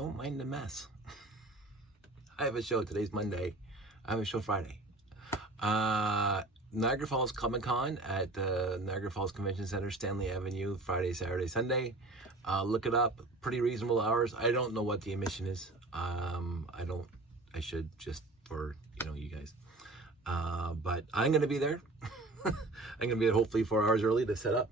don't mind the mess. I have a show. Today's Monday. I have a show Friday. Niagara Falls Comic Con at the Niagara Falls Convention Center, Stanley Avenue, Friday, Saturday, Sunday. Look it up. Pretty reasonable hours. I don't know what the admission is. I should, just for you guys. But I'm gonna be there. I'm gonna be there hopefully 4 hours early to set up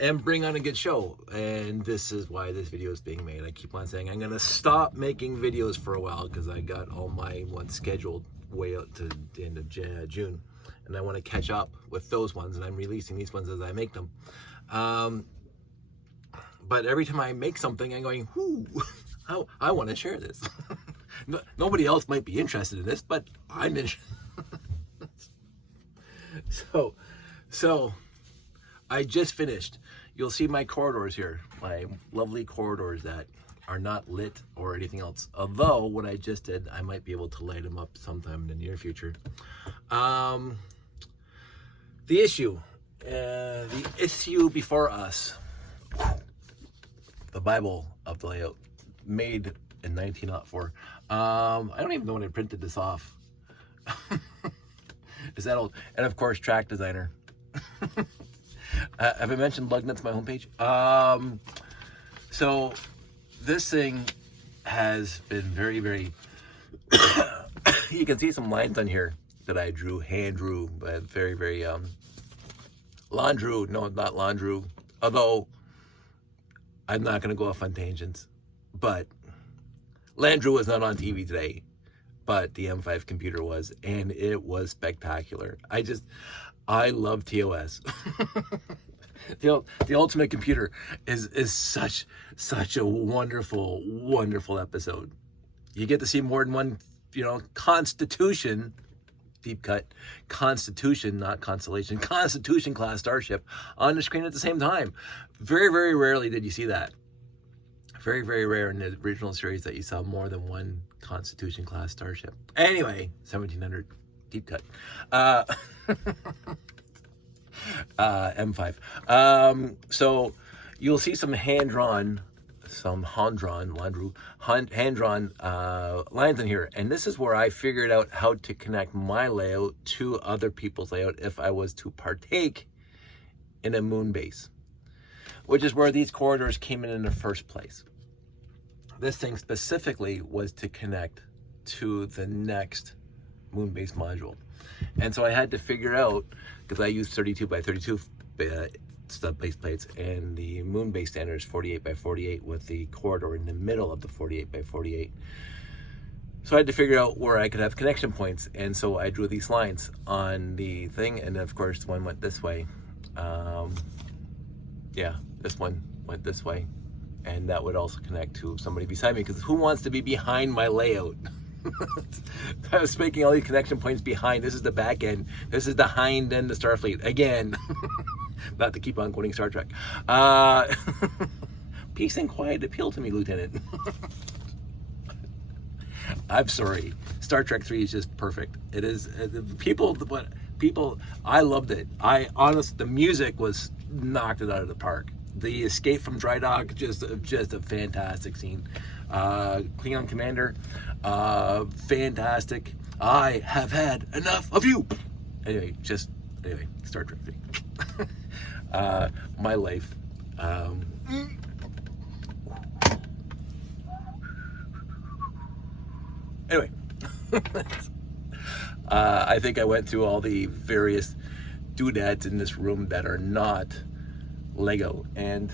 and bring on a good show. And this is why this video is being made. I keep on saying I'm gonna stop making videos for a while because I got all my ones scheduled way out to the end of June, and I want to catch up with those ones, and I'm releasing these ones as I make them. But every time I make something, I'm going, whoo, I want to share this. Nobody else might be interested in this, but I'm interested. So I just finished. You'll see my corridors here, my lovely corridors that are not lit or anything else. Although what I just did, I might be able to light them up sometime in the near future. The issue before us, the Bible of the layout, made in 1904. I don't even know when I printed this off. Is that old? And of course, track designer. Have I mentioned Lugnut's my homepage? So this thing has been very, very. You can see some lines on here that I hand drew, but very, very lawn-drew. No, not lawn-drew. Although I'm not going to go off on tangents, but Landrew was not on TV today, but the M5 computer was, and it was spectacular. I love TOS. The ultimate computer is such a wonderful, wonderful episode. You get to see more than one, Constitution, deep cut, Constitution, not Constellation, Constitution class starship on the screen at the same time. Very, very rarely did you see that. Very, very rare in the original series that you saw more than one Constitution class starship. Anyway, 1700 deep cut. M5. So you'll see some hand-drawn lines in here. And this is where I figured out how to connect my layout to other people's layout if I was to partake in a Moonbase, which is where these corridors came in the first place. This thing specifically was to connect to the next Moonbase module. And so I had to figure out, because I use 32 by 32 stub base plates, and the Moonbase standard is 48 by 48 with the corridor in the middle of the 48 by 48. So I had to figure out where I could have connection points, and so I drew these lines on the thing, and of course one went this way. This one went this way, and that would also connect to somebody beside me, because who wants to be behind my layout? I was making all these connection points behind. This is the back end. This is the hind end of Starfleet. Again, not to keep on quoting Star Trek. Peace and quiet appeal to me, Lieutenant. I'm sorry. Star Trek 3 is just perfect. It is. People, I loved it. The music knocked it out of the park. The escape from dry dock, just a fantastic scene. Klingon Commander, fantastic. I have had enough of you. Anyway, Star Trek 3. My life. Anyway, I think I went through all the various doodads in this room that are not Lego, and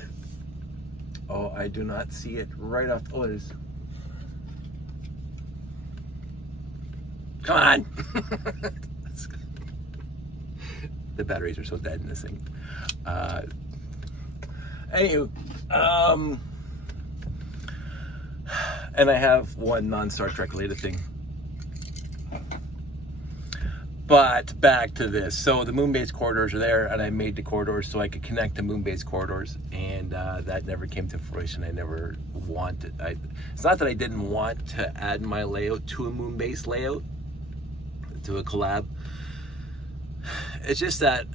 I do not see it right off. Oh, it is. Come on. The batteries are so dead in this thing. Anywho, and I have one non-Star Trek related thing. But back to this. So the Moonbase corridors are there, and I made the corridors so I could connect the Moonbase corridors, and that never came to fruition. I never wanted. It's not that I didn't want to add my layout to a Moonbase layout, to a collab. It's just that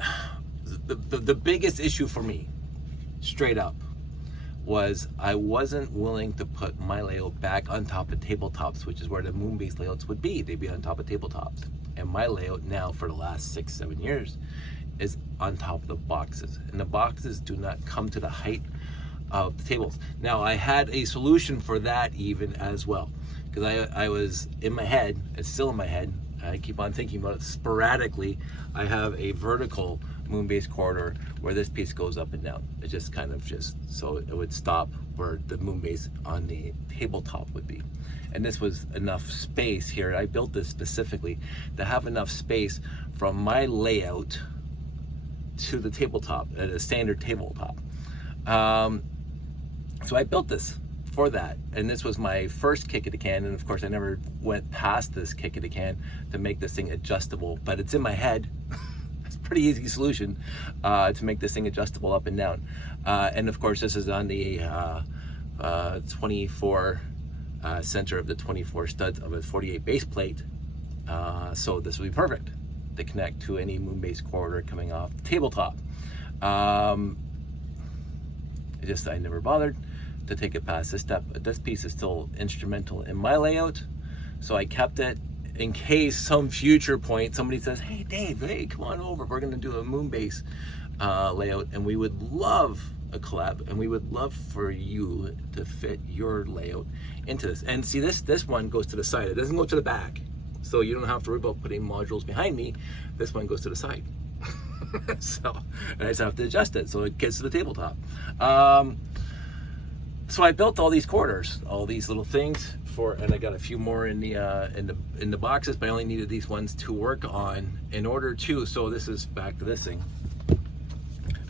the biggest issue for me, straight up, was I wasn't willing to put my layout back on top of tabletops, which is where the Moonbase layouts would be. They'd be on top of tabletops. And my layout now for the last 6-7 years is on top of the boxes. And the boxes do not come to the height of the tables. Now I had a solution for that even as well, because I was in my head, it's still in my head, I keep on thinking about it sporadically. I have a vertical Moonbase corridor where this piece goes up and down. It just kind of so it would stop where the Moonbase on the tabletop would be. And this was enough space here. I built this specifically to have enough space from my layout to the tabletop, at a standard tabletop. So I built this for that, and this was my first kick of the can, and of course I never went past this kick of the can to make this thing adjustable, but it's in my head. It's a pretty easy solution to make this thing adjustable up and down. And of course this is on the 24 center of the 24 studs of a 48 base plate, so this will be perfect to connect to any Moonbase corridor coming off the tabletop. I never bothered to take it past this step. But this piece is still instrumental in my layout, so I kept it in case some future point somebody says, hey Dave, hey, come on over, we're going to do a Moonbase layout, and we would love a collab, and we would love for you to fit your layout into this. And see, this one goes to the side, it doesn't go to the back, so you don't have to worry about putting modules behind me. This one goes to the side. So I just have to adjust it so it gets to the tabletop. So I built all these corridors, all these little things and I got a few more in the boxes, but I only needed these ones to work on in order to. So this is back to this thing.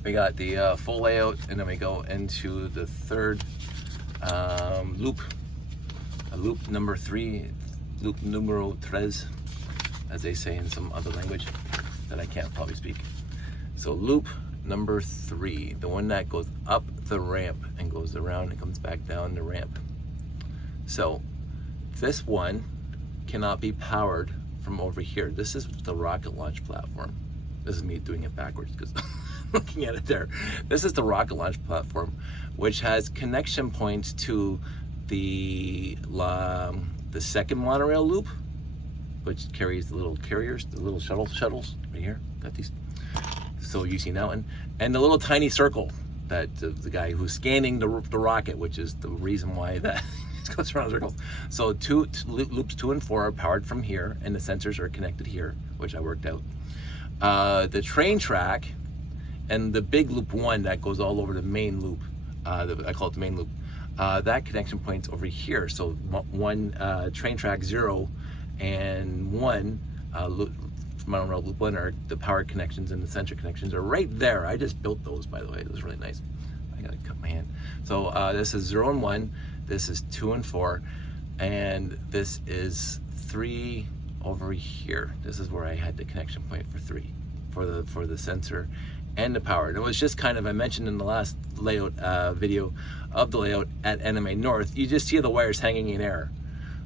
We got the full layout, and then we go into the third loop, loop number 3, loop numero 3, as they say in some other language that I can't probably speak. So loop number 3, the one that goes up the ramp and goes around and comes back down the ramp. So this one cannot be powered from over here. This is the rocket launch platform. This is me doing it backwards because looking at it there. This is the rocket launch platform, which has connection points to the second monorail loop, which carries the little carriers, the little shuttles right here. Got these. So you see that one, and the little tiny circle that the guy who's scanning the rocket, which is the reason why that it goes around in circles. So loops 2 and 4 are powered from here, and the sensors are connected here, which I worked out. The train track and the big loop 1 that goes all over the main loop, I call it the main loop, that connection point's over here. So one train track 0 and 1 monorail loop 1 are the power connections, and the sensor connections are right there. I just built those, by the way. It was really nice. I gotta cut my hand. So this is 0 and 1, this is 2 and 4, and this is 3 over here. This is where I had the connection point for 3 for the sensor and the power. And it was just kind of, I mentioned in the last layout video of the layout at NMA North, you just see the wires hanging in air,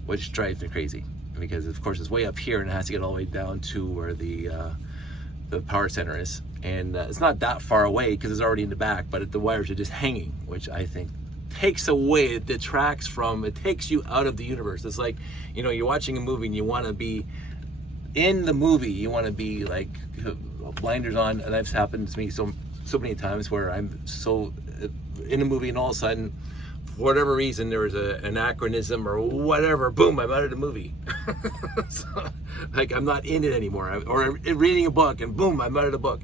which drives me crazy, because of course it's way up here and it has to get all the way down to where the power center is, and it's not that far away because it's already in the back, but the wires are just hanging, which I think takes away, it detracts from, it takes you out of the universe. It's like, you know, you're watching a movie and you want to be in the movie, you want to be like blinders on, and that's happened to me so many times where I'm so in a movie and all of a sudden, for whatever reason, there was an anachronism or whatever, boom, I'm out of the movie. So, like, I'm not in it anymore. Or I'm reading a book and boom, I'm out of the book.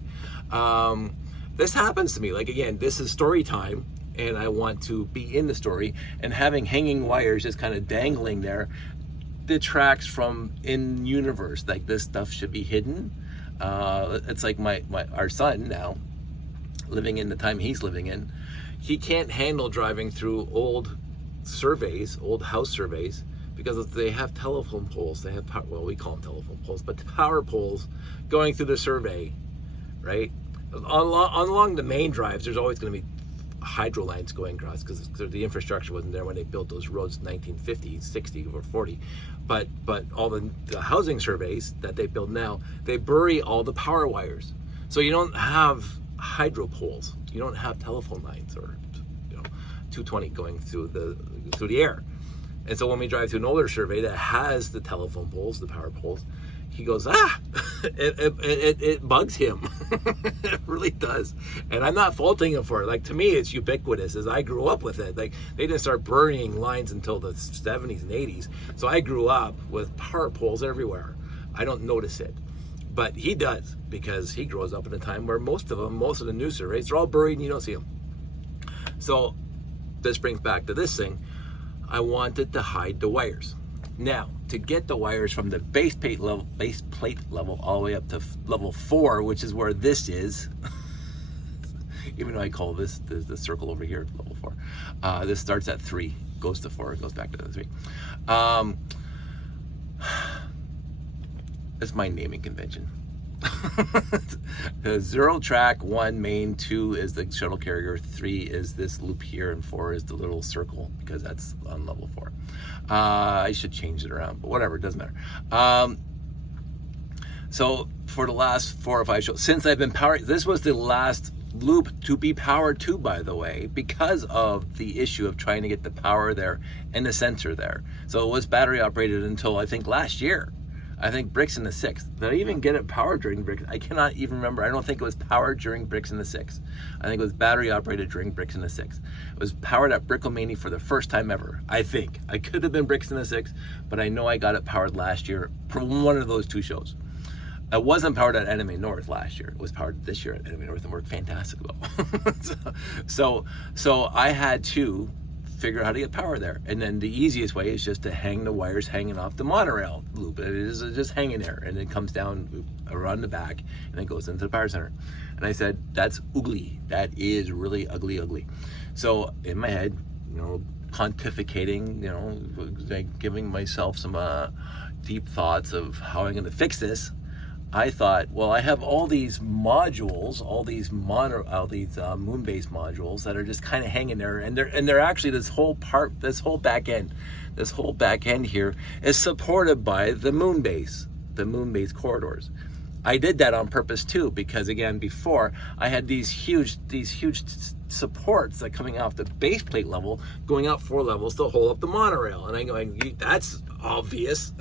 This happens to me. Like, again, this is story time and I want to be in the story, and having hanging wires just kind of dangling there detracts from in universe. Like, this stuff should be hidden. It's like our son now, living in the time he's living in, he can't handle driving through old house surveys, because they have telephone poles. They have, well, we call them telephone poles, but power poles going through the survey, right? Along the main drives, there's always going to be hydro lines going across, because the infrastructure wasn't there when they built those roads in 1950, 60, or 40. But all the housing surveys that they build now, they bury all the power wires. So you don't have hydro poles. You don't have telephone lines, or 220 going through the air. And so when we drive to an older survey that has the telephone poles, the power poles, he goes, it bugs him. It really does. And I'm not faulting him for it. Like, to me, it's ubiquitous, as I grew up with it. Like, they didn't start burying lines until the 70s and 80s. So I grew up with power poles everywhere. I don't notice it. But he does, because he grows up in a time where most of the new surveys, they're all buried and you don't see them. So this brings back to this thing. I wanted to hide the wires. Now, to get the wires from the base plate level all the way up to level 4, which is where this is, even though I call this the circle over here level 4. This starts at 3, goes to 4, goes back to the 3. It's my naming convention. 0 track, 1 main, 2 is the shuttle carrier, 3 is this loop here, and 4 is the little circle, because that's on level 4. I should change it around, but whatever, it doesn't matter. So for the last 4 or 5 shows, since I've been powering, this was the last loop to be powered to, by the way, because of the issue of trying to get the power there and the sensor there. So it was battery operated until I think last year. I think Bricks in the 6th. Did I even get it powered during Bricks? I cannot even remember. I don't think it was powered during Bricks in the 6th. I think it was battery operated during Bricks in the 6th. It was powered at Bricklemania for the first time ever, I think. I could have been Bricks in the 6th, but I know I got it powered last year for one of those 2 shows. It wasn't powered at Anime North last year. It was powered this year at Anime North and worked fantastic though. so I had to figure out how to get power there. And then the easiest way is just to hang the wires hanging off the monorail loop. It is just hanging there, and it comes down around the back and it goes into the power center. And I said, that's ugly. That is really ugly. So in my head, pontificating, like giving myself some deep thoughts of how I'm going to fix this. I thought, well, I have all these modules, all these Moonbase modules that are just kind of hanging there, and they're actually this whole back end here is supported by the Moonbase corridors. I did that on purpose too, because again, before I had these huge supports that coming off the base plate level, going out 4 levels to hold up the monorail, and I'm going, that's obvious.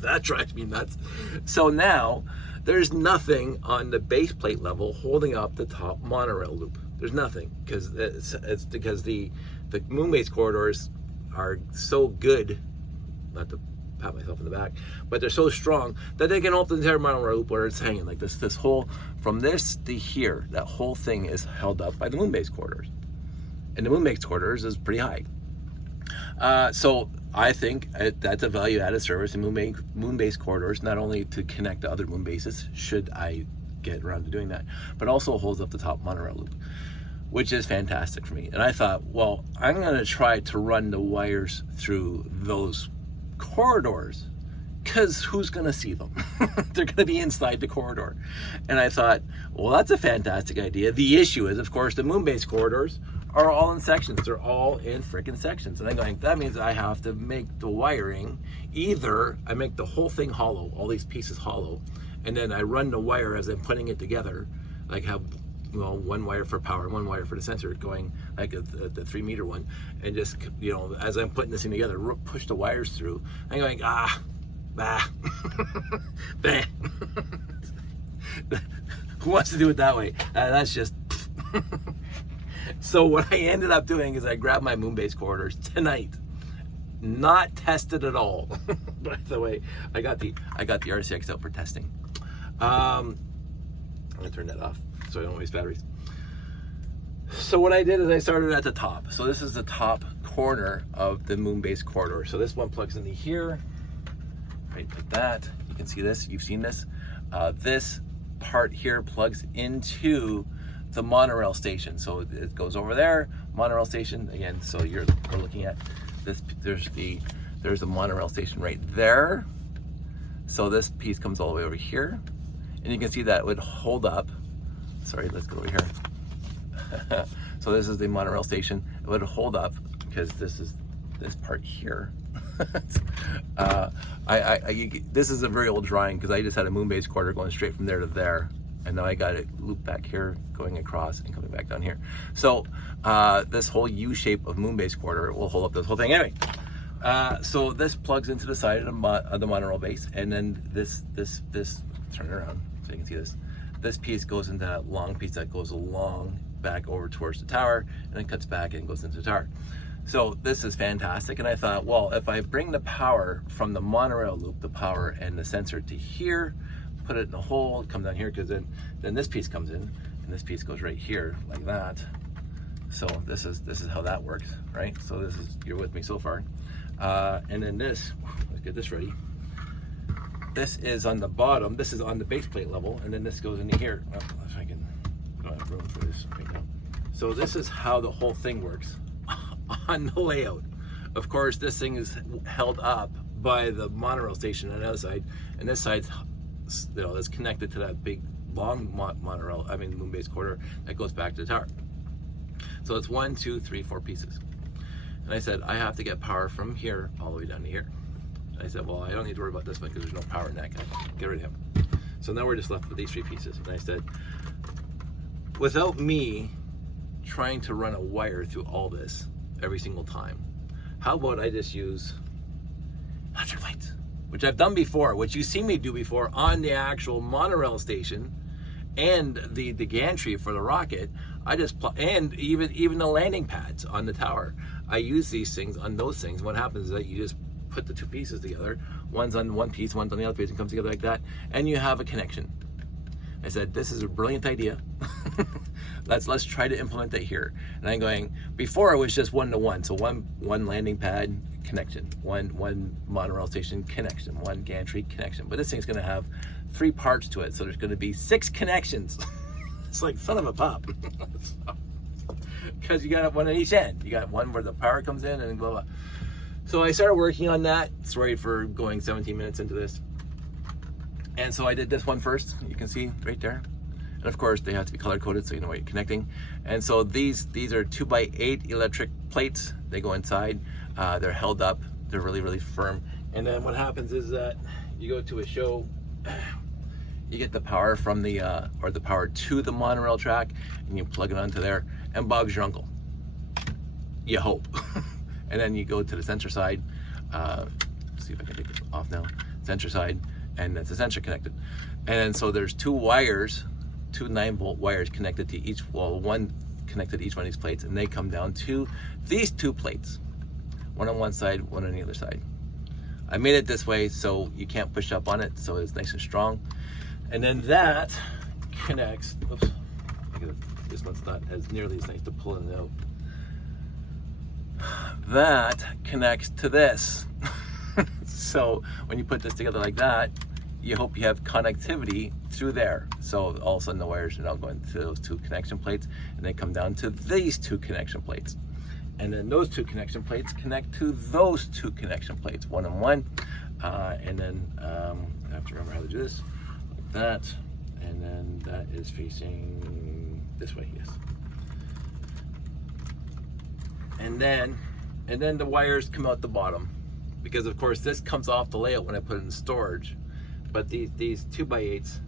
That drives me nuts. So now there's nothing on the base plate level holding up the top monorail loop. There's nothing, because it's because the Moonbase corridors are so good, not to pat myself in the back, but they're so strong that they can hold the entire monorail loop where it's hanging like this whole, from this to here, that whole thing is held up by the Moonbase corridors, and the Moonbase corridors is pretty high. So I think that's a value-added service in Moonbase corridors, not only to connect to other Moonbases, should I get around to doing that, but also holds up the top monorail loop, which is fantastic for me. And I thought, well, I'm going to try to run the wires through those corridors, because who's going to see them? They're going to be inside the corridor. And I thought, well, that's a fantastic idea. The issue is, of course, the Moonbase corridors are all in sections. They're all in freaking sections. And I'm going, that means I have to make the wiring, either I make the whole thing hollow, all these pieces hollow, and then I run the wire as I'm putting it together, like have 1 wire for power and 1 wire for the sensor going, like the 3-meter one, and just, as I'm putting this thing together, push the wires through. I'm going, bah. Who wants to do it that way? That's just So what I ended up doing is I grabbed my Moonbase corridors tonight, not tested at all. By the way, I got the RCX out for testing. I'm gonna turn that off so I don't waste batteries. So what I did is I started at the top. So this is the top corner of the Moonbase corridor. So this one plugs into here, right like that. You can see this, you've seen this. This part here plugs into the monorail station. So it goes over there, monorail station again. So we're looking at this, there's the monorail station right there. So this piece comes all the way over here, and you can see that it would hold up. Sorry, let's go over here. So this is the monorail station. It would hold up because this is this part here. This is a very old drawing because I just had a Moonbase corridor going straight from there to there, And now I got it looped back here, going across and coming back down here. So this whole U shape of Moonbase quarter will hold up this whole thing. Anyway, so this plugs into the side of the monorail base, and then this turn it around so you can see this. This piece goes into that long piece that goes along back over towards the tower, and then cuts back and goes into the tower. So this is fantastic, and I thought, well, if I bring the power from the monorail loop, the power and the sensor to here, put it in the hole, come down here, because then this piece comes in, and this piece goes right here like that. So this is how that works, right? So this is, you're with me so far. And then this, let's get this ready. This is on the bottom, this is on the base plate level, and then this goes into here. Oh, if I can, I don't have room for this right now. So this is how the whole thing works on the layout. Of course, this thing is held up by the monorail station on the other side, and this side's, you know, that's connected to that big long monorail, I mean Moonbase quarter that goes back to the tower. So it's 1, 2, 3, 4 pieces. And I said, I have to get power from here all the way down to here. And I said, well, I don't need to worry about this one because there's no power in that guy. Get rid of him. So now we're just left with these 3 pieces. And I said, without me trying to run a wire through all this every single time, how about I just use electric lights, which I've done before, which you've seen me do before on the actual monorail station and the gantry for the rocket. I just and even the landing pads on the tower. I use these things on those things. What happens is that you just put the 2 pieces together. One's on one piece, one's on the other piece, and comes together like that, and you have a connection. I said, this is a brilliant idea. let's try to implement it here. And I'm going, before it was just 1-to-1, so one landing pad connection, one monorail station connection, one gantry connection. But this thing's going to have 3 parts to it, so there's going to be 6 connections. It's like son of a pop. Because you got one on each end. You got one where the power comes in and blah blah. So I started working on that. Sorry for going 17 minutes into this. And so I did this one first. You can see right there. And of course they have to be color coded so you know what you're connecting. And so these are 2x8 electric plates. They go inside. They're held up. They're really firm. And then what happens is that you go to a show. You get the power from the or the power to the monorail track, and you plug it onto there, and Bob's your uncle. You hope. And then you go to the sensor side. See if I can take this off now. Sensor side, and that's the sensor connected. And so there's 2 wires, 2 9-volt wires connected to each, well, one connected to each one of these plates, and they come down to these 2 plates. One on one side, one on the other side. I made it this way so you can't push up on it, so it's nice and strong. And then that connects, oops, this one's not as nearly as nice to pull it out. That connects to this. So when you put this together like that, you hope you have connectivity through there. So all of a sudden the wires are now going to those 2 connection plates, and they come down to these 2 connection plates. And then those 2 connection plates connect to those 2 connection plates, one on one. And then I have to remember how to do this. That, and then that is facing this way, yes. And then the wires come out the bottom, because of course this comes off the layout when I put it in storage. But these 2x8s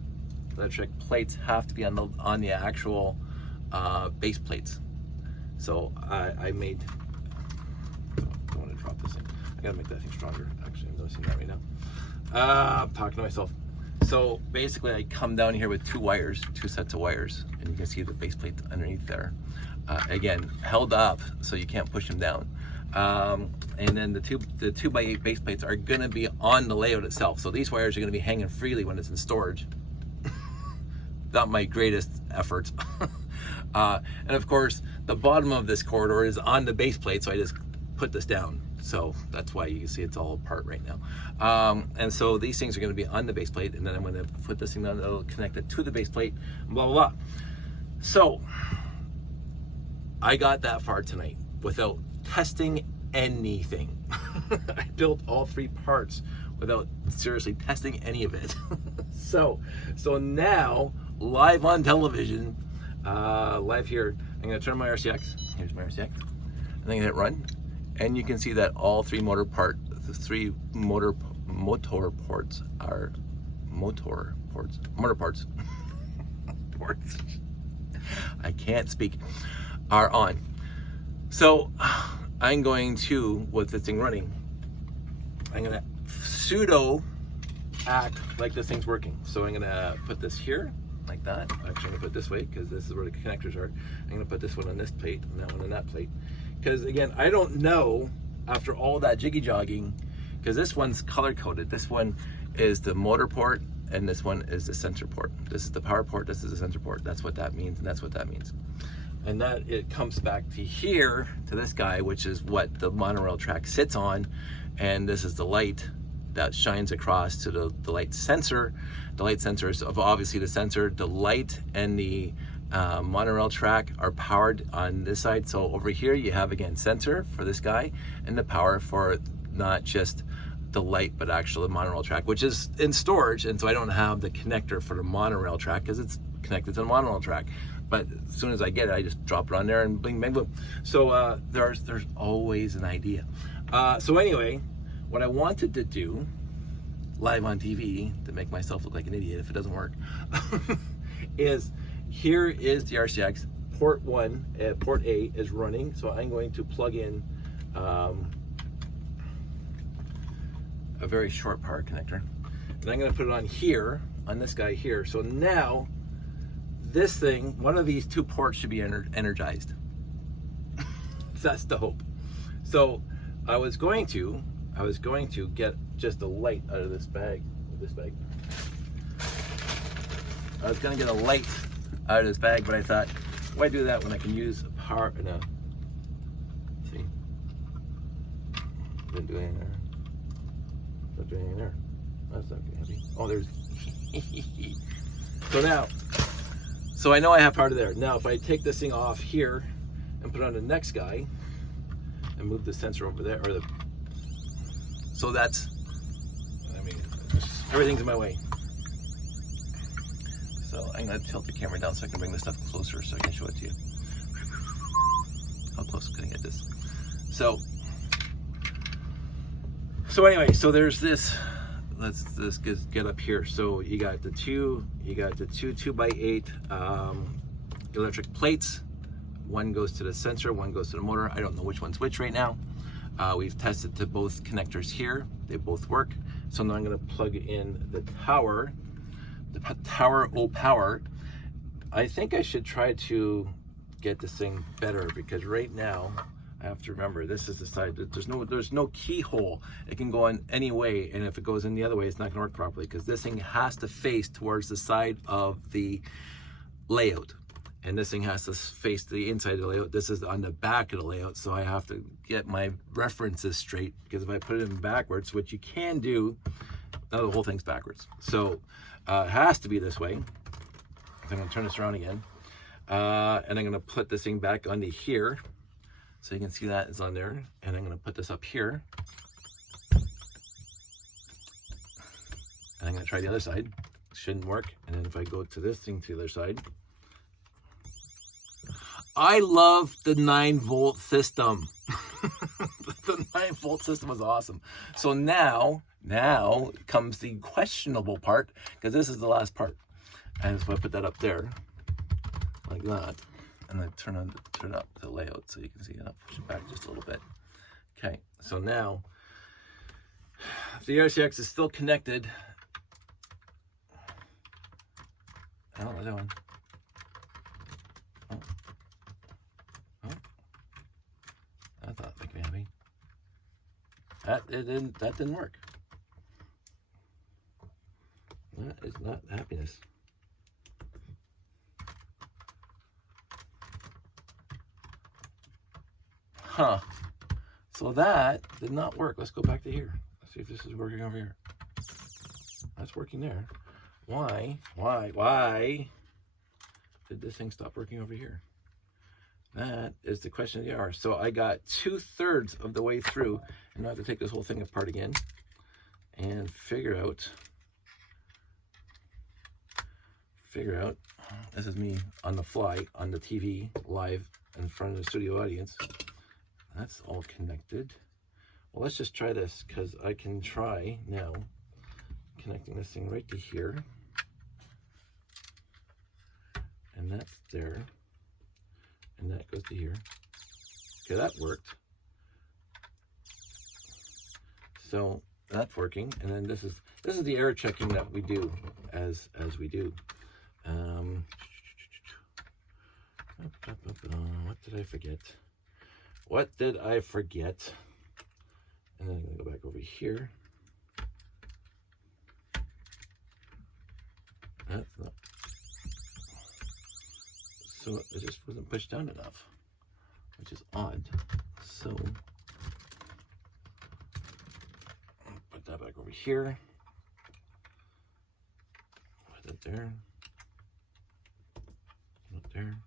electric plates have to be on the actual base plates. So I made, don't want to drop this thing. I gotta make that thing stronger. Actually, I'm noticing that right now. I'm talking to myself. So basically I come down here with 2 wires, 2 sets of wires, and you can see the base plate underneath there. Again, held up so you can't push them down. And then the 2x8 base plates are gonna be on the layout itself. So these wires are gonna be hanging freely when it's in storage. Not my greatest effort. And of course, the bottom of this corridor is on the base plate, so I just put this down. So that's why you can see it's all apart right now. And so these things are going to be on the base plate, and then I'm going to put this thing down, it'll connect it to the base plate, blah, blah, blah. So I got that far tonight without testing anything. I built all 3 parts without seriously testing any of it. So now, live on television, live here, I'm going to turn my RCX. Here's my RCX. And I'm going to hit run. And you can see that all 3 motor ports ports, I can't speak, are on. So I'm going to, with this thing running, I'm gonna pseudo act like this thing's working. So I'm gonna put this here, like that. Actually, I'm gonna put it this way, because this is where the connectors are. I'm gonna put this one on this plate, and that one on that plate. Because again, I don't know, after all that jiggy jogging, because this one's color coded. This one is the motor port, and this one is the sensor port. This is the power port, this is the sensor port. That's what that means, and that's what that means. And that it comes back to here, to this guy, which is what the monorail track sits on. And this is the light that shines across to the light sensor. The light sensor is obviously the sensor. The light and the monorail track are powered on this side. So over here you have, again, sensor for this guy, and the power for not just the light, but actually the monorail track, which is in storage. And so I don't have the connector for the monorail track because it's connected to the monorail track. But as soon as I get it, I just drop it on there and bling, bang, boom. So there's always an idea. So anyway, what I wanted to do live on TV to make myself look like an idiot if it doesn't work is, here is the RCX. Port 1, port A is running. So I'm going to plug in a very short power connector. And I'm gonna put it on here, on this guy here. So now, this thing, one of these two ports should be energized. That's the hope. So I was going to get just a light out of this bag. I was gonna get a light out of this bag, but I thought, why do that when I can use a power and a, see, didn't do anything there. Not doing anything there. That's not gonna happy. Oh, there's. So now, so I know I have power to there. Now, if I take this thing off here and put on the next guy and move the sensor over there, or the, so that's, I mean, everything's in my way. So I'm gonna tilt the camera down so I can bring this stuff closer so I can show it to you. How close can I get this? So anyway, so there's this. Let's get up here. So you got the two 2x8 electric plates. One goes to the sensor, one goes to the motor. I don't know which one's which right now. We've tested to both connectors here. They both work. So now I'm gonna plug in the tower, power. I think I should try to get this thing better, because right now, I have to remember, this is the side that there's no keyhole. It can go in any way, and if it goes in the other way, it's not gonna work properly, because this thing has to face towards the side of the layout. And this thing has to face the inside of the layout. This is on the back of the layout, so I have to get my references straight, because if I put it in backwards, which you can do, now the whole thing's backwards. So it has to be this way. So I'm gonna turn this around again. And I'm gonna put this thing back onto here. So you can see that is on there. And I'm gonna put this up here. And I'm gonna try the other side. Shouldn't work. And then if I go to this thing to the other side. I love the 9-volt system. The 9-volt system is awesome. So now comes the questionable part, because this is the last part. And so I put that up there, like that. And I turn up the layout so you can see it. I'll push it back just a little bit. Okay, so now the RCX is still connected. Oh, what's that one? Oh. I thought that could be happy. That didn't work. That is not happiness. Huh. So that did not work. Let's go back to here. Let's see if this is working over here. That's working there. Why did this thing stop working over here? That is the question of the hour. So I got 2/3 of the way through, and I have to take this whole thing apart again and figure out, this is me on the fly, on the TV, live in front of the studio audience. That's all connected. Well, let's just try this, because I can try now connecting this thing right to here. and that's there, and that goes to here. Okay, that worked. So that's working, and then this is the error checking that we do as we do. What did I forget? What did I forget? And then I'm gonna go back over here. That's not. So it just wasn't pushed down enough, which is odd. So I'll put that back over here. Put it there. Put it there.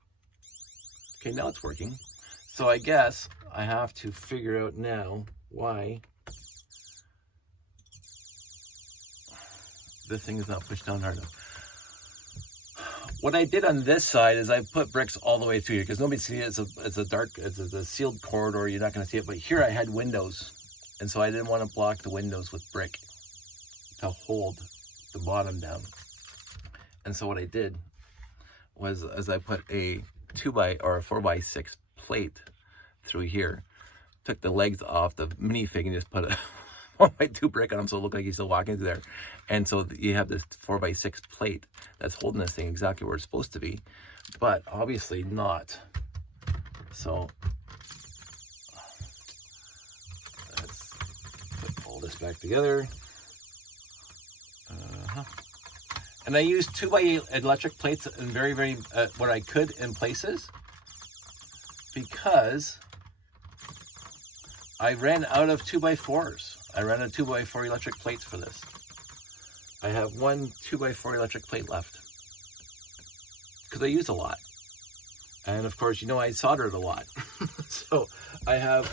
Okay, now it's working. So I guess I have to figure out now why this thing is not pushed down hard enough. What I did on this side is I put bricks all the way through here because nobody sees it. It's a sealed corridor. You're not going to see it. But here I had windows, and so I didn't want to block the windows with brick to hold the bottom down. And so what I did was, as I put a 4x6 plate through here, took the legs off the minifig and just put a 1x2 brick on him so it looked like he's still walking through there. And so you have this 4x6 plate that's holding this thing exactly where it's supposed to be, but obviously not. So let's put all this back together. And I used 2x8 electric plates in very what I could in places, because I ran out of 2x4s. I ran out of 2x4 electric plates for this. I have one 2x4 electric plate left because I used a lot. And of course, you know, I soldered a lot. So I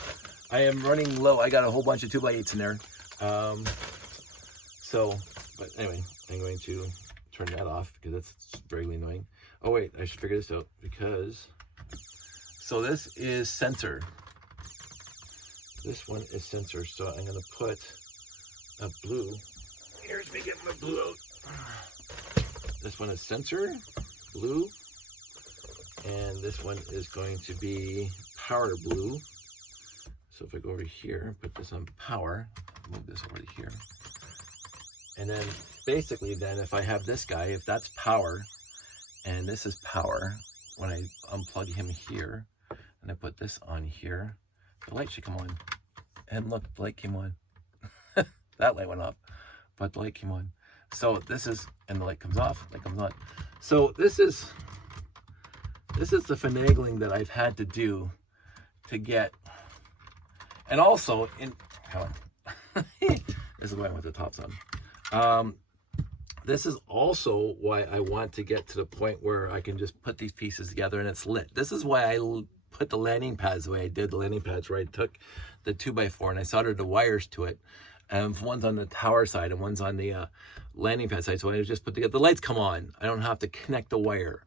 am running low. I got a whole bunch of 2x8s in there. But anyway, I'm going to turn that off because that's very annoying. Oh wait, I should figure this out because, so this is sensor. This one is sensor, so I'm going to put a blue. Here's me getting my blue out. This one is sensor, blue, and this one is going to be power blue. So if I go over here, put this on power, move this over to here. And then basically then if I have this guy, if that's power, and this is power, when I unplug him here, and I put this on here, the light should come on. And look, the light came on. That light went up, but the light came on. So this is, and the light comes off, light comes on. So this is the finagling that I've had to do to get, and also this is why I want the tops on. This is also why I want to get to the point where I can just put these pieces together and it's lit. This is why I put the landing pads the way I did the landing pads, where I took the 2x4 and I soldered the wires to it. And one's on the tower side and one's on the landing pad side. So I just put together, the lights come on. I don't have to connect the wire.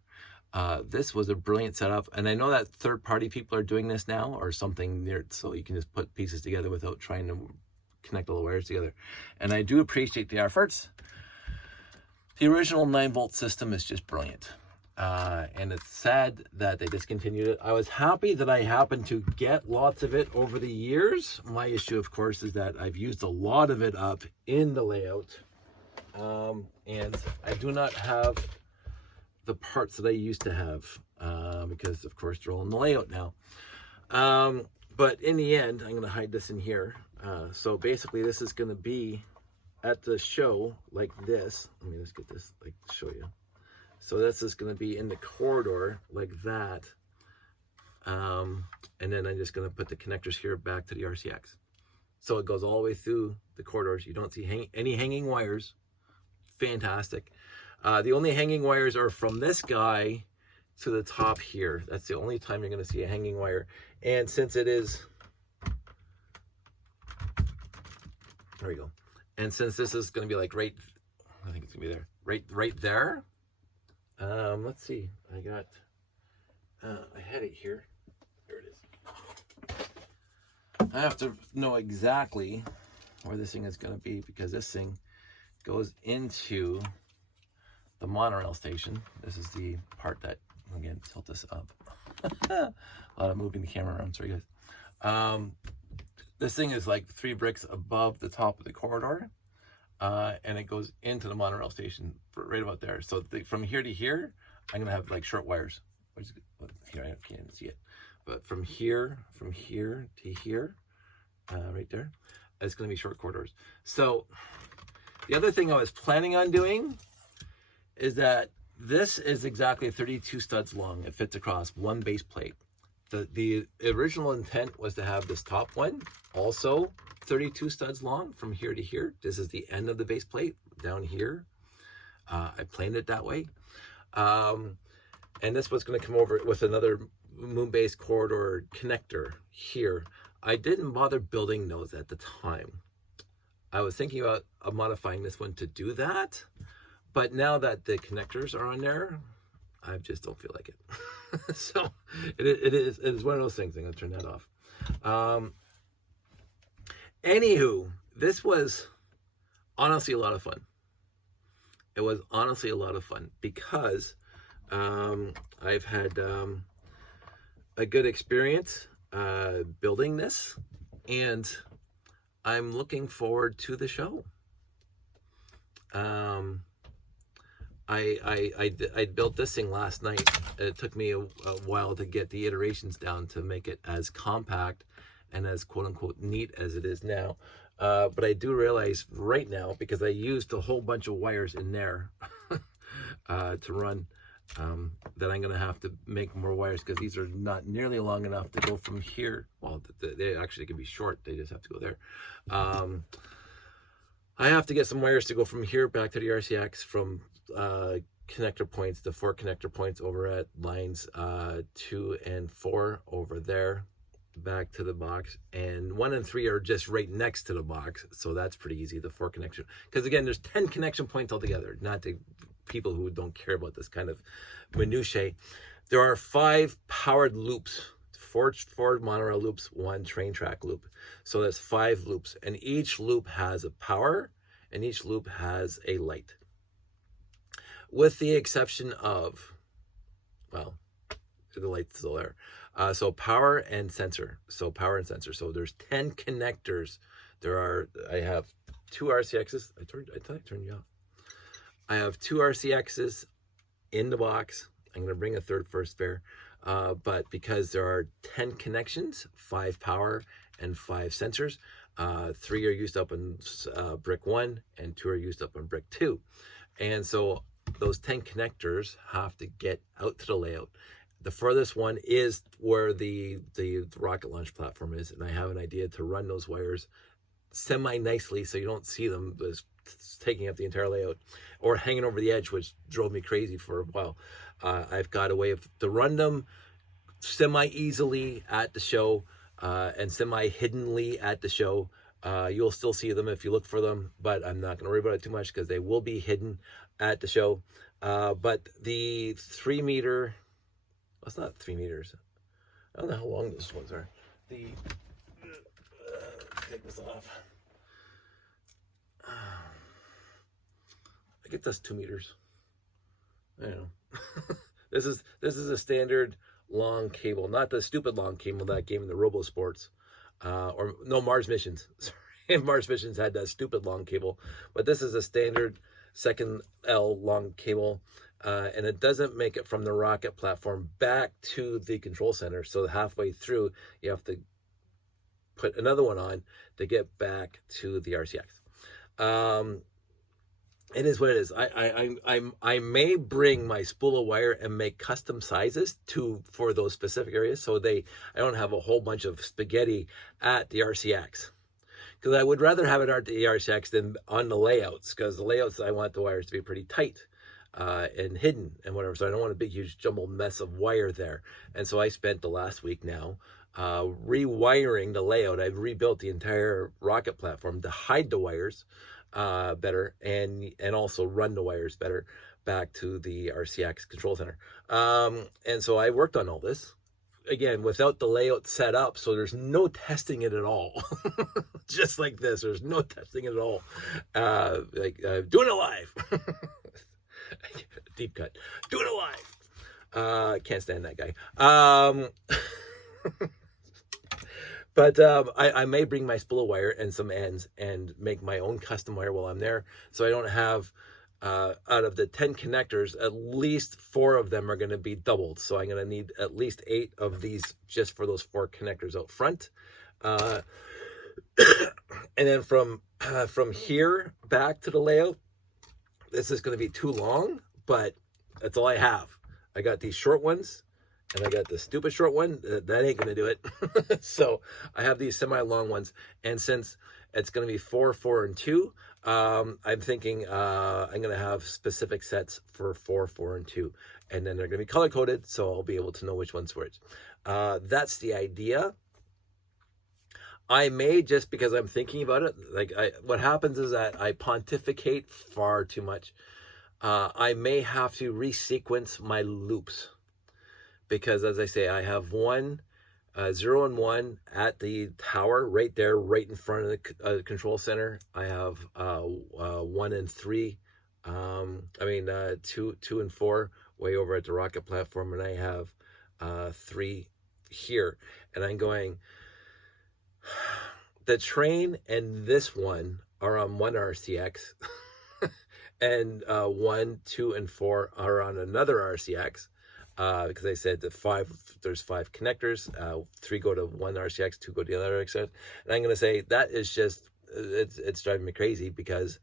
This was a brilliant setup. And I know that third-party people are doing this now or something near, so you can just put pieces together without trying to connect all the wires together. And I do appreciate the efforts. The original 9-volt system is just brilliant. And it's sad that they discontinued it. I was happy that I happened to get lots of it over the years. My issue, of course, is that I've used a lot of it up in the layout. And I do not have the parts that I used to have because, of course, they're all in the layout now. But in the end, I'm going to hide this in here. So basically, this is going to be at the show like this. Let me just get this, like, to show you. So this is going to be in the corridor like that. And then I'm just going to put the connectors here back to the RCX. So it goes all the way through the corridors. You don't see any hanging wires. Fantastic. The only hanging wires are from this guy to the top here. That's the only time you're going to see a hanging wire. And since it is, there we go. And since this is going to be like right, I think it's going to be there, right there. Let's see. I got, I had it here. There it is. I have to know exactly where this thing is going to be because this thing goes into the monorail station. This is the part that Again, tilt this up. A lot of moving the camera around, sorry guys. This thing is like 3 bricks above the top of the corridor, and it goes into the monorail station right about there. So from here to here, I'm gonna have like short wires. Here, I can't see it, but from here to here, right there, it's gonna be short corridors. So the other thing I was planning on doing is that this is exactly 32 studs long. It fits across one base plate. The original intent was to have this top one also 32 studs long from here to here. This is the end of the base plate down here. I planned it that way. And this was going to come over with another Moonbase corridor connector here. I didn't bother building those at the time. I was thinking about modifying this one to do that. But now that the connectors are on there, I just don't feel like it. So it is one of those things. I'm going to turn that off. Anywho, this was honestly a lot of fun. It was honestly a lot of fun because I've had a good experience building this, and I'm looking forward to the show. I built this thing last night. It took me a while to get the iterations down to make it as compact and as quote-unquote neat as it is now. But I do realize right now, because I used a whole bunch of wires in there to run, that I'm going to have to make more wires because these are not nearly long enough to go from here. Well, they actually can be short. They just have to go there. I have to get some wires to go from here back to the RCX, from connector points, the 4 connector points over at lines 2 and 4 over there, back to the box, and 1 and 3 are just right next to the box, so that's pretty easy, the 4 connection, because again, there's 10 connection points altogether. Not to people who don't care about this kind of minutiae. There are 5 powered loops, 4 monorail loops, 1 train track loop, so that's 5 loops, and each loop has a power and each loop has a light, with the exception of, well, the light's still there. So power and sensor. So there's 10 connectors. I have 2 RCXs. I thought I turned you off. I have 2 RCXs in the box. I'm going to bring a third for a spare. But because there are 10 connections, 5 power and 5 sensors, 3 are used up in brick 1 and 2 are used up in brick 2. And so those 10 connectors have to get out to the layout. The furthest one is where the rocket launch platform is, and I have an idea to run those wires semi-nicely so you don't see them taking up the entire layout or hanging over the edge, which drove me crazy for a while. I've got a way to run them semi-easily at the show and semi-hiddenly at the show. You'll still see them if you look for them, but I'm not going to worry about it too much because they will be hidden at the show. But the 3 meter, well, it's not 3 meters. I don't know how long those ones are. Take this off. I guess that's 2 meters. I don't know. This is a standard long cable, not the stupid long cable that came in the Robo Sports, or no, Mars Missions. Sorry, Mars Missions had that stupid long cable, but this is a standard 2nd L long cable, and it doesn't make it from the rocket platform back to the control center. So halfway through, you have to put another one on to get back to the RCX. It is what it is. I may bring my spool of wire and make custom sizes for those specific areas, so I don't have a whole bunch of spaghetti at the RCX. Because I would rather have it at the RCX than on the layouts, because the layouts, I want the wires to be pretty tight and hidden and whatever. So I don't want a big, huge jumbled mess of wire there. And so I spent the last week now rewiring the layout. I've rebuilt the entire rocket platform to hide the wires better and also run the wires better back to the RCX control center. And so I worked on all this, again, without the layout set up, so there's no testing it at all. Just like this, there's no testing it at all. Doing it live. Deep cut. Doing it Can't stand that guy. But I may bring my spool wire and some ends and make my own custom wire while I'm there. So I don't have, out of the 10 connectors, at least 4 of them are going to be doubled. So I'm going to need at least 8 of these just for those 4 connectors out front. And then from here back to the layout, this is going to be too long, but that's all I have. I got these short ones. And I got the stupid short one. That ain't going to do it. So I have these semi-long ones. And since it's going to be 4, 4, and 2, I'm thinking I'm going to have specific sets for 4, 4, and 2. And then they're going to be color-coded, so I'll be able to know which one's which. That's the idea. I may, just because I'm thinking about it, like what happens is that I pontificate far too much. I may have to resequence my loops. Because, as I say, I have 1, 0 and 1 at the tower right there, right in front of the control center. I have 1 and 3, 2 and 4 way over at the rocket platform, and I have 3 here. And I'm going, the train and this one are on one RCX, and 1, 2, and 4 are on another RCX. Because I said that there's 5 connectors, 3 go to one RCX, 2 go to the other RCX, and I'm going to say that is just, it's driving me crazy because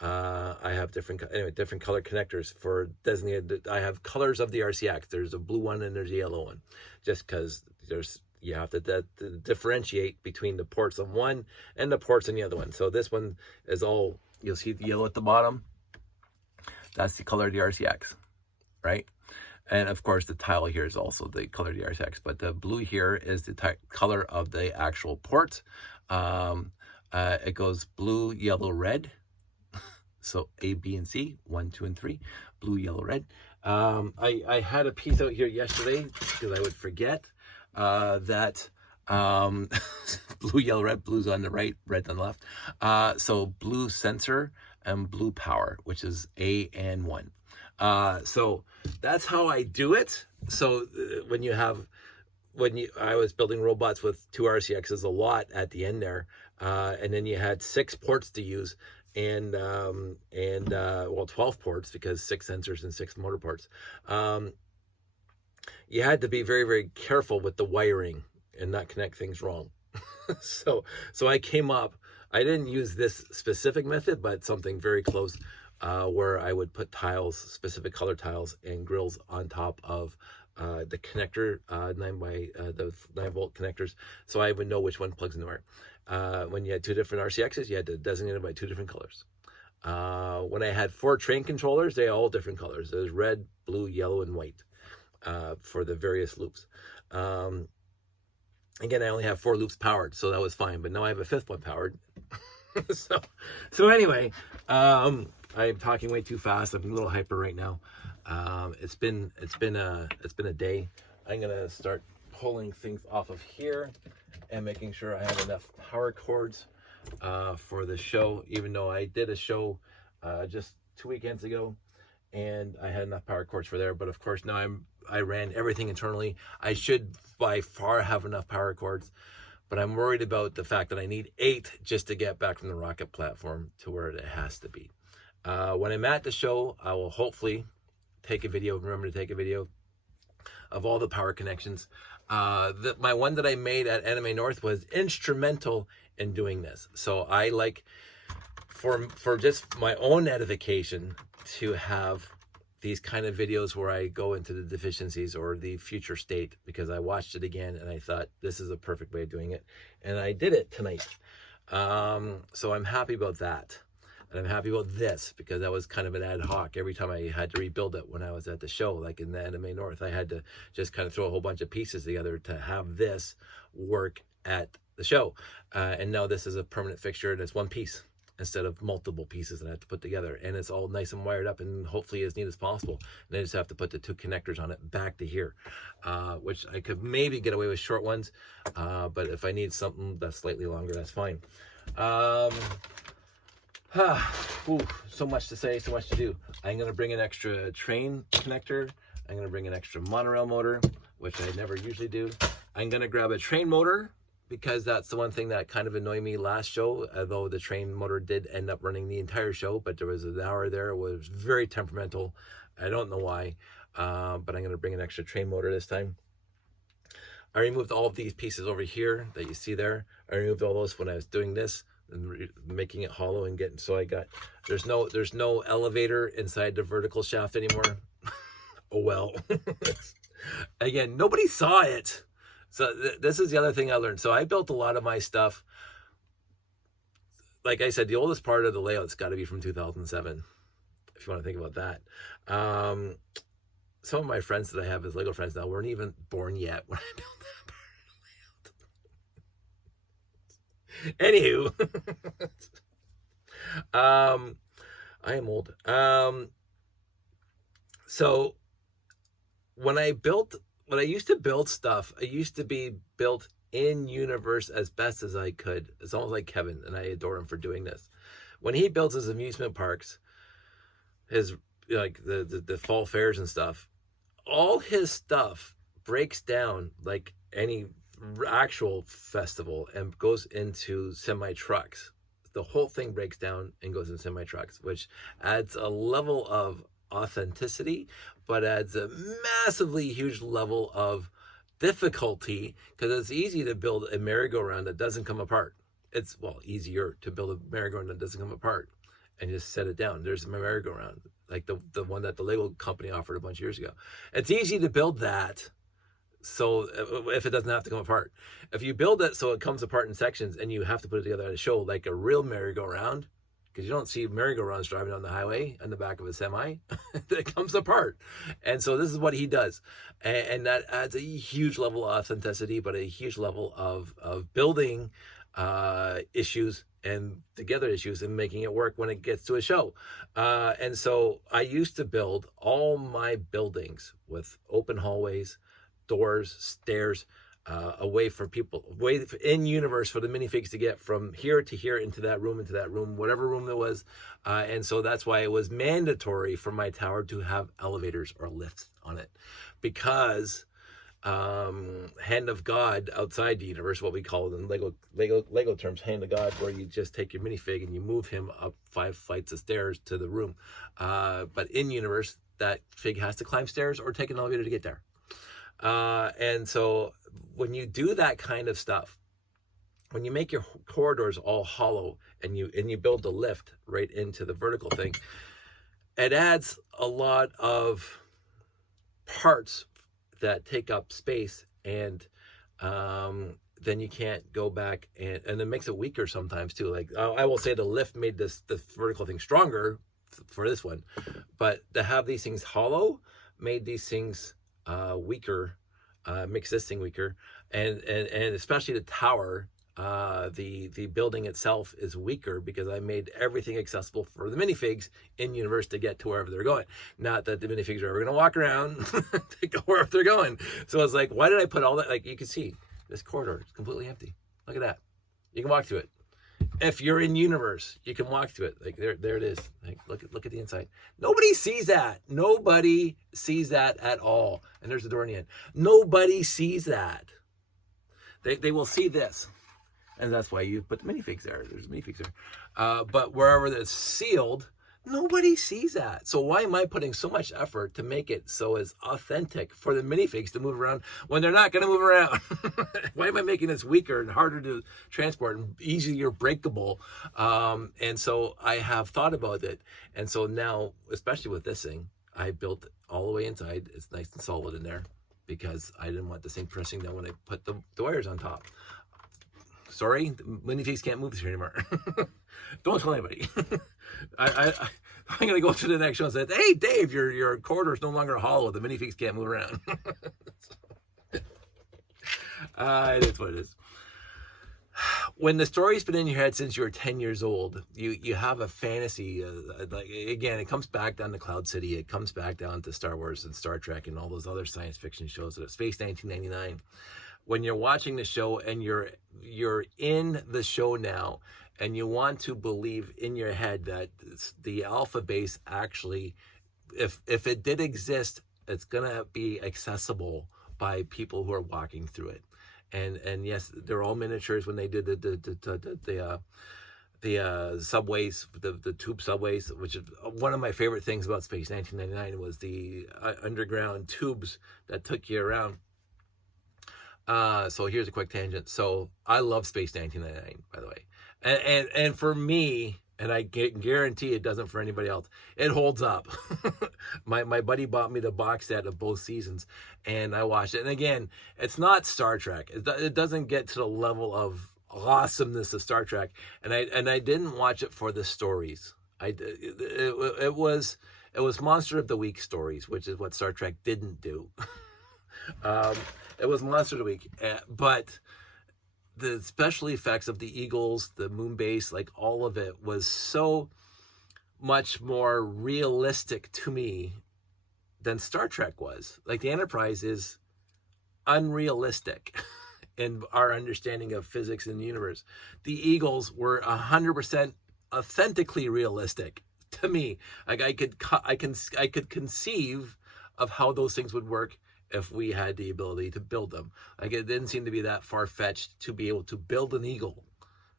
I have different color connectors for designated. I have colors of the RCX. There's a blue one and there's a yellow one, just because you have to differentiate between the ports on one and the ports on the other one. So this one is all, you'll see the yellow at the bottom. That's the color of the RCX, right? And of course, the tile here is also the color of the RCX, but the blue here is the color of the actual port. It goes blue, yellow, red. So A, B, and C, 1, 2, and 3, blue, yellow, red. I had a piece out here yesterday because I would forget that blue, yellow, red, blue's on the right, red on the left. So blue sensor and blue power, which is A and 1. So that's how I do it. So I was building robots with 2 RCXs a lot at the end there, and then you had 6 ports to use, and 12 ports because 6 sensors and 6 motor ports. You had to be very, very careful with the wiring and not connect things wrong. So I came up, I didn't use this specific method, but something very close, where I would put tiles, specific color tiles and grills on top of the connector, the 9-volt connectors, so I would know which one plugs in where. When you had 2 different RCXs, you had to designate them by 2 different colors. When I had 4 train controllers, they all different colors. There's red, blue, yellow, and white for the various loops. Again, I only have 4 loops powered, so that was fine. But now I have a 5th one powered. so anyway, I'm talking way too fast. I'm a little hyper right now. It's been a day. I'm gonna start pulling things off of here and making sure I have enough power cords for the show. Even though I did a show just 2 weekends ago, and I had enough power cords for there. But of course now I ran everything internally. I should by far have enough power cords, but I'm worried about the fact that I need 8 just to get back from the rocket platform to where it has to be. When I'm at the show, I will hopefully remember to take a video of all the power connections. My one that I made at Anime North was instrumental in doing this. So I like, for just my own edification, to have these kind of videos where I go into the deficiencies or the future state, because I watched it again and I thought this is a perfect way of doing it. And I did it tonight. So I'm happy about that. And I'm happy about this because that was kind of an ad hoc. Every time I had to rebuild it when I was at the show, like in the Anime North, I had to just kind of throw a whole bunch of pieces together to have this work at the show. And now this is a permanent fixture and it's one piece instead of multiple pieces that I have to put together. And it's all nice and wired up and hopefully as neat as possible. And I just have to put the 2 connectors on it back to here, which I could maybe get away with short ones. But if I need something that's slightly longer, that's fine. So much to say, so much to do. I'm going to bring an extra train connector I'm going to bring an extra monorail motor, which I never usually do. I'm going to grab a train motor, because that's the one thing that kind of annoyed me last show, although the train motor did end up running the entire show, but there was an hour there. It was very temperamental. I don't know why, but I'm going to bring an extra train motor this time. I removed all of these pieces over here that you see there. I removed all those when I was doing this and making it hollow and getting, so I got, there's no elevator inside the vertical shaft anymore. Oh well. Again, nobody saw it. So this is the other thing I learned. So I built a lot of my stuff. Like I said, the oldest part of the layout's got to be from 2007, if you want to think about that. Some of my friends that I have as Lego friends now weren't even born yet when I built that part of the layout. Anywho, I am old. So when I used to build stuff, I used to be built in universe as best as I could. It's almost like Kevin, and I adore him for doing this. When he builds his amusement parks, his like the fall fairs and stuff, all his stuff breaks down like any actual festival and goes into semi trucks. The whole thing breaks down and goes into semi trucks, which adds a level of authenticity, but adds a massively huge level of difficulty, because it's easy to build a merry-go-round that doesn't come apart. It's, well, easier to build a merry-go-round that doesn't come apart and just set it down. There's a merry-go-round, like the one that the Lego company offered a bunch of years ago. It's easy to build that, so if it doesn't have to come apart. If you build it so it comes apart in sections and you have to put it together at a show, like a real merry-go-round, because you don't see merry-go-rounds driving on the highway on the back of a semi, that comes apart. And so this is what he does. And that adds a huge level of authenticity, but a huge level of building issues and together issues and making it work when it gets to a show. And so I used to build all my buildings with open hallways, doors, stairs, a way for people, way in universe for the minifigs to get from here to here, into that room, whatever room there was. And so that's why it was mandatory for my tower to have elevators or lifts on it, because hand of God outside the universe, what we call it in Lego terms, hand of God, where you just take your minifig and you move him up 5 flights of stairs to the room. But in universe, that fig has to climb stairs or take an elevator to get there. And so when you do that kind of stuff, when you make your corridors all hollow and you build the lift right into the vertical thing, it adds a lot of parts that take up space, and then you can't go back, and it makes it weaker sometimes too. Like I will say the lift made the vertical thing stronger for this one, but to have these things hollow made these things weaker, makes this thing weaker, and especially the tower, the building itself is weaker, because I made everything accessible for the minifigs in universe to get to wherever they're going. Not that the minifigs are ever going to walk around to go wherever they're going. So it's like, why did I put all that? Like you can see this corridor is completely empty. Look at that. You can walk through it. If you're in universe, you can walk through it. Like there it is. Like look at the inside. Nobody sees that. Nobody sees that at all. And there's the door in the end. Nobody sees that. They will see this. And that's why you put the minifigs there. There's minifigs there. But wherever it's sealed, nobody sees that. So why am I putting so much effort to make it so it's authentic for the minifigs to move around when they're not going to move around? Why am I making this weaker and harder to transport and easier breakable? And so I have thought about it. And so now, especially with this thing, I built it all the way inside. It's nice and solid in there, because I didn't want this thing pressing down when I put the wires on top. Sorry, the minifigs can't move this here anymore. Don't tell anybody. I'm going to go to the next show and say, hey, Dave, your corridor is no longer hollow. The minifigs can't move around. It is what it is. When the story's been in your head since you were 10 years old, you have a fantasy. Like again, it comes back down to Cloud City. It comes back down to Star Wars and Star Trek and all those other science fiction shows. Space 1999. When you're watching the show and you're in the show now, and you want to believe in your head that the alpha base actually, if it did exist it's gonna be accessible by people who are walking through it. And yes, they're all miniatures. When they did the subways, the tube subways, which is one of my favorite things about Space 1999, was the underground tubes that took you around. So here's a quick tangent. So I love Space 1999, by the way, and for me, and I guarantee it doesn't for anybody else, it holds up. my buddy bought me the box set of both seasons, and I watched it. And again, it's not Star Trek. It doesn't get to the level of awesomeness of Star Trek, and I didn't watch it for the stories. It was Monster of the Week stories, which is what Star Trek didn't do. It was Monster of the Week, but the special effects of the Eagles, the Moonbase, like all of it was so much more realistic to me than Star Trek was. Like the Enterprise is unrealistic in our understanding of physics in the universe. The Eagles were 100% authentically realistic to me. Like I could conceive of how those things would work if we had the ability to build them. Like it didn't seem to be that far-fetched to be able to build an Eagle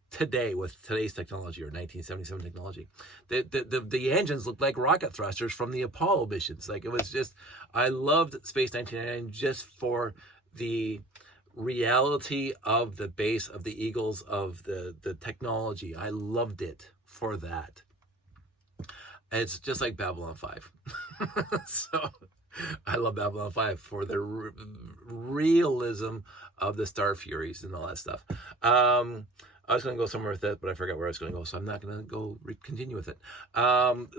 today with today's technology, or 1977 technology. The engines looked like rocket thrusters from the Apollo missions. Like it was just, I loved Space 1999 just for the reality of the base of the Eagles, of the technology. I loved it for that. It's just like Babylon 5. So I love Babylon 5 for the realism of the Star Furies and all that stuff. I was going to go somewhere with it, but I forgot where I was going to go, so I'm not going to go continue with it.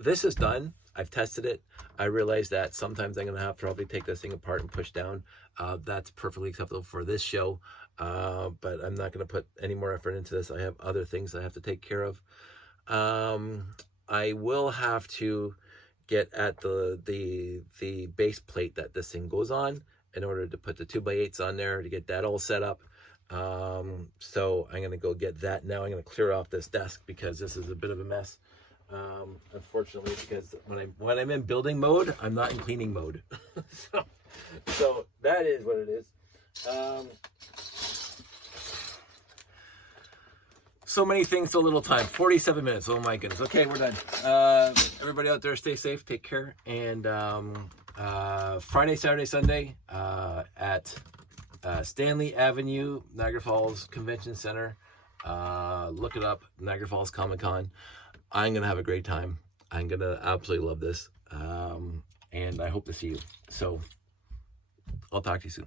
This is done. I've tested it. I realized that sometimes I'm going to have to probably take this thing apart and push down. That's perfectly acceptable for this show, but I'm not going to put any more effort into this. I have other things I have to take care of. I will have to get at the base plate that this thing goes on in order to put the 2x8s on there to get that all set up. So I'm going to go get that now. I'm going to clear off this desk because this is a bit of a mess. Unfortunately, because when I'm in building mode, I'm not in cleaning mode. so that is what it is. So many things, so little time. 47 minutes. Oh my goodness. Okay, we're done. Everybody out there, stay safe, take care. And Friday, Saturday, Sunday at Stanley Avenue, Niagara Falls Convention Center. Look it up, Niagara Falls Comic Con. I'm going to have a great time. I'm going to absolutely love this. And I hope to see you. So I'll talk to you soon.